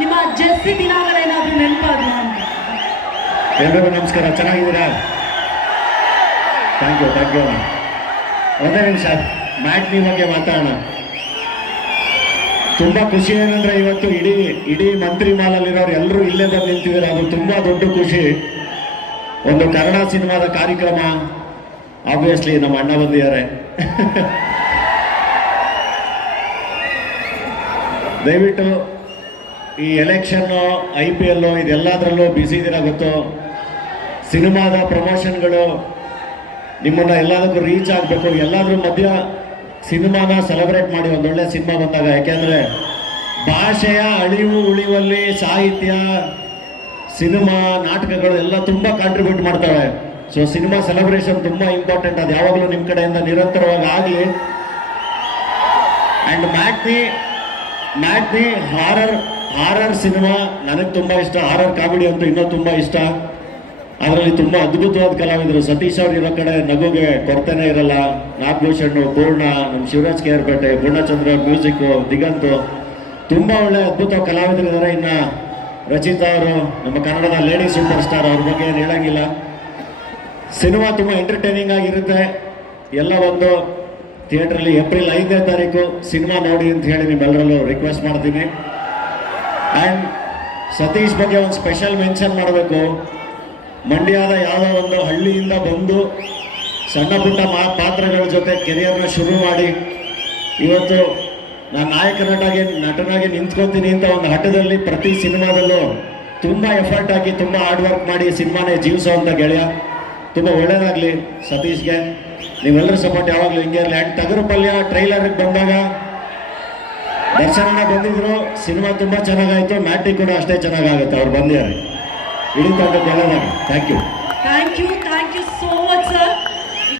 ನಿಮ್ಮ ಜೆಸ್ಸಿ ದಿನಗಳೇನಾದ್ರೂ ನೆನಪಾದ್ರು ಅಂತ? ಎಲ್ರಿಗೂ ನಮಸ್ಕಾರ. ಚೆನ್ನಾಗಿದ್ದೀರಾ? ಥ್ಯಾಂಕ್ ಯು ಥ್ಯಾಂಕ್ ಯು ಒಂದೇ ನಿಮಿಷ. ಮ್ಯಾಟ್ನಿ ಬಗ್ಗೆ ಮಾತಾಡೋಣ. ತುಂಬ ಖುಷಿ ಏನಂದ್ರೆ ಇವತ್ತು ಇಡೀ ಇಡೀ ಮಂತ್ರಿ ಮಾಲಲ್ಲಿರೋರು ಎಲ್ಲರೂ ಇಲ್ಲೇ ಬಂದು ನಿಂತಿದ್ದಾರೆ. ಅದು ತುಂಬ ದೊಡ್ಡ ಖುಷಿ. ಒಂದು ಕನ್ನಡ ಸಿನಿಮಾದ ಕಾರ್ಯಕ್ರಮ ಆಬ್ವಿಯಸ್ಲಿ ನಮ್ಮ ಅಣ್ಣ ಬಂದಿದ್ದಾರೆ. ದಯವಿಟ್ಟು ಈ ಎಲೆಕ್ಷನ್ನು ಐ ಪಿ ಎಲ್ಲು ಇದೆಲ್ಲದರಲ್ಲೂ ಬ್ಯುಸಿ ಇದ್ದೀರಾ ಗೊತ್ತು. ಸಿನಿಮಾದ ಪ್ರಮೋಷನ್ಗಳು ನಿಮ್ಮನ್ನ ಎಲ್ಲದಕ್ಕೂ ರೀಚ್ ಆಗಬೇಕು. ಎಲ್ಲಾದರೂ ಮಧ್ಯ ಸಿನಿಮಾನ ಸೆಲೆಬ್ರೇಟ್ ಮಾಡಿ ಒಂದೊಳ್ಳೆ ಸಿನಿಮಾ ಬಂದಾಗ. ಯಾಕೆಂದ್ರೆ ಭಾಷೆಯ ಅಳಿವು, ಉಳಿವಲ್ಲಿ ಸಾಹಿತ್ಯ, ಸಿನಿಮಾ, ನಾಟಕಗಳು ಎಲ್ಲ ತುಂಬ ಕಾಂಟ್ರಿಬ್ಯೂಟ್ ಮಾಡ್ತವೆ. ಸೊ ಸಿನಿಮಾ ಸೆಲೆಬ್ರೇಷನ್ ತುಂಬ ಇಂಪಾರ್ಟೆಂಟ್ ಅದು ಯಾವಾಗಲೂ ನಿಮ್ಮ ಕಡೆಯಿಂದ ನಿರಂತರವಾಗಿ ಆಗಲಿ and mat the mat the horror horror cinema ನನಗೆ ತುಂಬ ಇಷ್ಟ. ಆರ್ ಆರ್ ಕಾಮಿಡಿ ಅಂತೂ ಇನ್ನೂ ತುಂಬ ಇಷ್ಟ. ಅದರಲ್ಲಿ ತುಂಬ ಅದ್ಭುತವಾದ ಕಲಾವಿದರು. ಸತೀಶ್ ಅವ್ರು ಇರೋ ಕಡೆ ನಗುಗೆ ಕೊರತೆನೇ ಇರಲ್ಲ. ನಾಗಭೂಷಣ್ ಪೂರ್ಣ ನಮ್ಮ ಶಿವರಾಜ್ ಕೆ ಪೇಟೆ, ಪೂರ್ಣಚಂದ್ರ ಮ್ಯೂಸಿಕ್ಕು ದಿಗಂತು. ತುಂಬ ಒಳ್ಳೆ ಅದ್ಭುತ ಕಲಾವಿದರಿದ್ದಾರೆ ಇನ್ನು. ರಚಿತಾ ಅವರು, ನಮ್ಮ ಕನ್ನಡದ ಲೇಡಿ ಸೂಪರ್ ಸ್ಟಾರ್ ಅವ್ರ ಬಗ್ಗೆ ಏನು ಹೇಳಂಗಿಲ್ಲ. ಸಿನಿಮಾ ತುಂಬ ಎಂಟರ್ಟೈನಿಂಗ್ ಆಗಿರುತ್ತೆ. ಎಲ್ಲ ಒಂದು ಥಿಯೇಟ್ರಲ್ಲಿ ಏಪ್ರಿಲ್ ಐದನೇ ತಾರೀಕು ಸಿನಿಮಾ ನೋಡಿ ಅಂತ ಹೇಳಿ ನಿಮ್ಮೆಲ್ಲರಲ್ಲೂ ರಿಕ್ವೆಸ್ಟ್ ಮಾಡ್ತೀನಿ. ಆ್ಯಂಡ್ ಸತೀಶ್ ಬಗ್ಗೆ ಒಂದು ಸ್ಪೆಷಲ್ ಮೆನ್ಷನ್ ಮಾಡಬೇಕು. ಮಂಡ್ಯದ ಯಾವುದೋ ಒಂದು ಹಳ್ಳಿಯಿಂದ ಬಂದು ಸಣ್ಣ ಪುಟ್ಟ ಮಾ, ಪಾತ್ರಗಳ ಜೊತೆ ಕೆರಿಯರ್ನ ಶುರು ಮಾಡಿ, ಇವತ್ತು ನಾನು ನಾಯಕ ನಟಾಗಿ ನಟನಾಗಿ ನಿಂತ್ಕೊತೀನಿ ಅಂತ ಒಂದು ಹಠದಲ್ಲಿ ಪ್ರತಿ ಸಿನಿಮಾದಲ್ಲೂ ತುಂಬ ಎಫರ್ಟ್ ಹಾಕಿ, ತುಂಬ ಹಾರ್ಡ್ ವರ್ಕ್ ಮಾಡಿ ಸಿನಿಮಾನೇ ಅಂತ ಗೆಳೆಯ. ತುಂಬ ಒಳ್ಳೇದಾಗಲಿ ಸತೀಶ್ಗೆ. ನೀವೆಲ್ಲರೂ ಸಪೋರ್ಟ್ ಯಾವಾಗಲೂ ಹಿಂಗೆ ಇರಲಿ. ಆ್ಯಂಡ್ ಟಗರು ಪಲ್ಯ ಟ್ರೈಲರ್ಗೆ ಬಂದಾಗ ದರ್ಶನ ಬಂದಿದ್ರು, ಸಿನಿಮಾ ತುಂಬ ಚೆನ್ನಾಗಾಯಿತು ನಾಟಿ ಕೂಡ ಅಷ್ಟೇ ಚೆನ್ನಾಗಾಗುತ್ತೆ, ಅವ್ರು ಬಂದಿದ್ದಾರೆ. ಇಡೀ ತಂಡ thank you thank you thank you so much sir